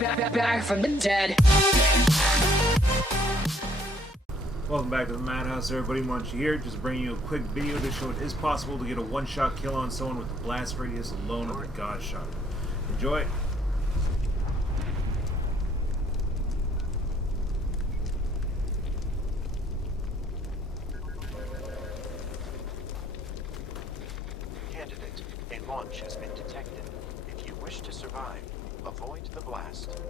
Back from the dead. Welcome back to the Madhouse, everybody. Munchie here, just bringing you a quick video to show it is possible to get a one-shot kill on someone with the blast radius alone of the Gauss Shotgun. Enjoy! Candidate, a launch has been detected. If you wish to survive, avoid the blast.